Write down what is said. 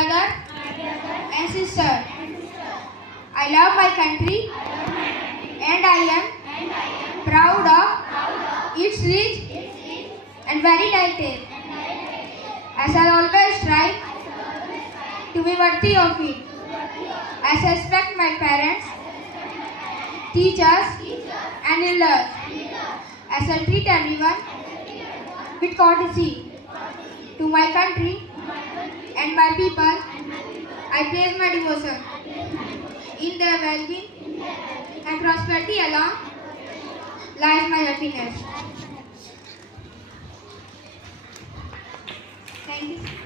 brother and sister. I love my country and I am proud of its rich and varied heritage. I shall always strive to be worthy of it. I shall respect my parents, teachers and elders. I shall treat everyone with courtesy. To my country and my people, I place my devotion. In their well-being and prosperity alone lies my happiness. Thank you.